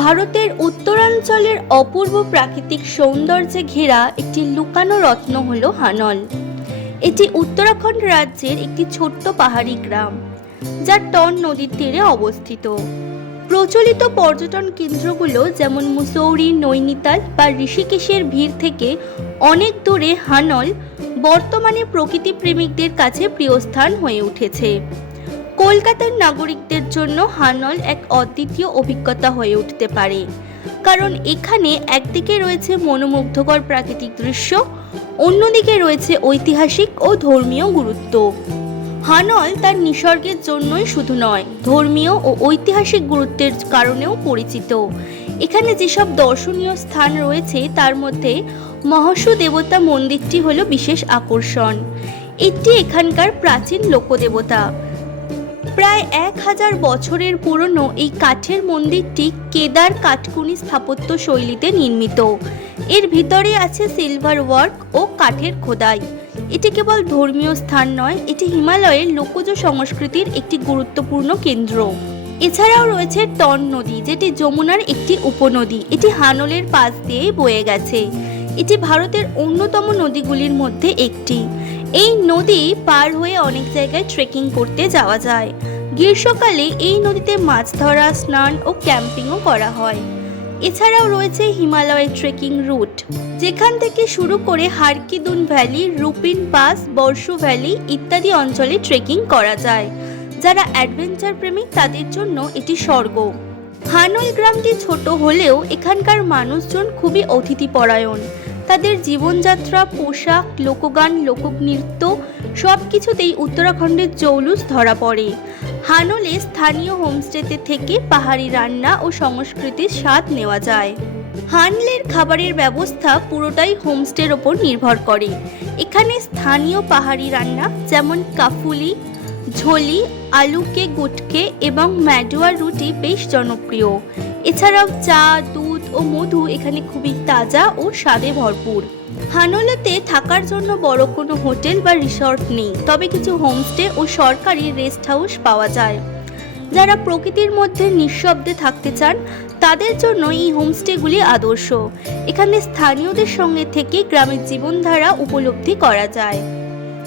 ভারতের উত্তরাঞ্চলের অপূর্ব প্রাকৃতিক সৌন্দর্যে ঘেরা একটি লুকানো রত্ন হল হানল। এটি উত্তরাখণ্ড রাজ্যের একটি ছোট্ট পাহাড়ি গ্রাম, যা টন নদীর তীরে অবস্থিত। প্রচলিত পর্যটন কেন্দ্রগুলো যেমন মুসৌরি, নৈনিতাল বা ঋষিকেশের ভিড় থেকে অনেক দূরে হানল বর্তমানে প্রকৃতি প্রেমিকদের কাছে প্রিয় স্থান হয়ে উঠেছে। কলকাতার নাগরিকদের জন্য হানল এক অদ্বিতীয় অভিজ্ঞতা হয়ে উঠতে পারে, কারণ এখানে একদিকে রয়েছে মনোমুগ্ধকর প্রাকৃতিক দৃশ্য, অন্যদিকে রয়েছে ঐতিহাসিক ও ধর্মীয় গুরুত্ব। হানল তার নিসর্গের জন্যই শুধু নয়, ধর্মীয় ও ঐতিহাসিক গুরুত্বের কারণেও পরিচিত। এখানে যেসব দর্শনীয় স্থান রয়েছে তার মধ্যে মহাসু দেবতা মন্দিরটি হলো বিশেষ আকর্ষণ। এটি এখানকার প্রাচীন লোকদেবতা। প্রায় 1000 বছরের পুরনো এই কাঠের মন্দিরটি কেদার কাঠকুনি স্থাপত্য শৈলীতে নির্মিত। এর ভিতরে আছে সিলভার ওয়ার্ক ও কাঠের খোদাই। এটি কেবল ধর্মীয় স্থান নয়, এটি হিমালয়ের লোকজ সংস্কৃতির একটি গুরুত্বপূর্ণ কেন্দ্র। এছাড়াও রয়েছে টন নদী, যেটি যমুনার একটি উপনদী। এটি হানলের পাশ দিয়ে বয়ে গেছে। এটি ভারতের অন্যতম নদীগুলির মধ্যে একটি। এই নদী পার হয়ে অনেক জায়গায় ট্রেকিং করতে যাওয়া যায়। গ্রীষ্মকালে এই নদীতে মাছ ধরা, স্নান ও ক্যাম্পিংও করা হয়। এছাড়াও রয়েছে হিমালয়ের ট্রেকিং রুট, যেখান থেকে শুরু করে Har Ki Dun valley, Rupin pass, বর্ষু valley ইত্যাদি অঞ্চলে ট্রেকিং করা যায়। যারা অ্যাডভেঞ্চার প্রেমিক তাদের জন্য এটি স্বর্গ। হানল গ্রামটি ছোট হলেও এখানকার মানুষজন খুবই অতিথিপরায়ণ। তাদের জীবনযাত্রা, পোশাক, লোকগান, লোকনৃত্য সবকিছুতেই উত্তরাখণ্ডের জৌলুস ধরা পড়ে। হানলে স্থানীয় হোমস্টেতে থেকে পাহাড়ি রান্না ও সংস্কৃতির স্বাদ নেওয়া যায়। হানলের খাবারের ব্যবস্থা পুরোটাই হোমস্টের ওপর নির্ভর করে। এখানে স্থানীয় পাহাড়ি রান্না যেমন কাফুলি, ঝোলি, আলুকে গুটকে এবং ম্যাডুয়া রুটি বেশ জনপ্রিয়। এছাড়াও চা, দুধ ও মধু এখানে খুবই তাজা ও স্বাদে ভরপুর। হানলেতে থাকার জন্য বড় কোনো হোটেল বা রিসর্ট নেই, তবে কিছু হোমস্টে ও সরকারি রেস্ট হাউস পাওয়া যায়। যারা প্রকৃতির মধ্যে নিঃশব্দে থাকতে চান তাদের জন্য এই হোমস্টেগুলি আদর্শ। এখানে স্থানীয়দের সঙ্গে থেকে গ্রামের জীবনধারা উপলব্ধি করা যায়।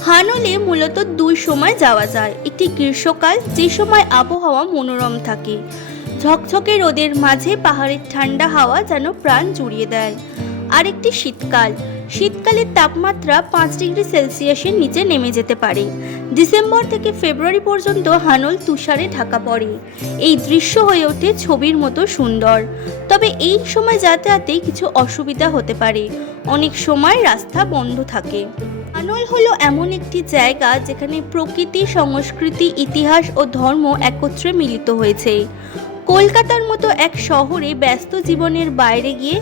হানলে মূলত দুই সময় যাওয়া যায়। একটি গ্রীষ্মকাল, যে সময় আবহাওয়া মনোরম থাকে, ঝকঝকে রোদের মাঝে পাহাড়ের ঠান্ডা হাওয়া যেন প্রাণ জুড়িয়ে দেয়। আরেকটি শীতকাল, শীতকালের তাপমাত্রা 5 ডিগ্রি সেলসিয়াসের নিচে নেমে যেতে পারে। ডিসেম্বর থেকে ফেব্রুয়ারি পর্যন্ত হানল তুষারে ঢাকা পড়ে। এই দৃশ্য হয়ে ওঠে ছবির মতো সুন্দর। তবে এই সময় যাতায়াতে কিছু অসুবিধা হতে পারে, অনেক সময় রাস্তা বন্ধ থাকে। হানল হলো এমন একটি জায়গা যেখানে প্রকৃতি, সংস্কৃতি, ইতিহাস ও ধর্ম একত্রে মিলিত হয়েছে। কলকাতার মতো এক শহরে ব্যস্ত জীবনের বাইরে গিয়ে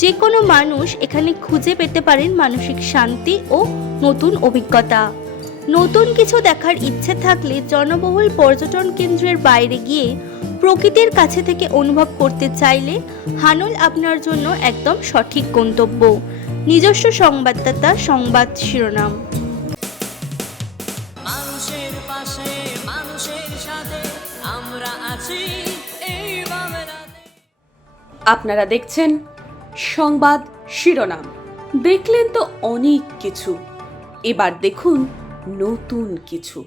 যে কোনো মানুষ এখানে খুঁজে পেতে পারেন মানসিক শান্তি ও নতুন অভিজ্ঞতা। নতুন কিছু দেখার ইচ্ছে থাকলে জনবহুল পর্যটন কেন্দ্রের বাইরে গিয়ে প্রকৃতির কাছে থেকে অনুভব করতে চাইলে হানল আপনার জন্য একদম সঠিক গন্তব্য। নিজস্ব সংবাদদাতা, সংবাদ শিরোনাম। মানুষের পাশে, মানুষের সাথে আমরা আছি এই বাংলাতে। আপনারা দেখছেন সংবাদ শিরোনাম। দেখলেন তো অনেক কিছু, এবার দেখুন নতুন কিছু।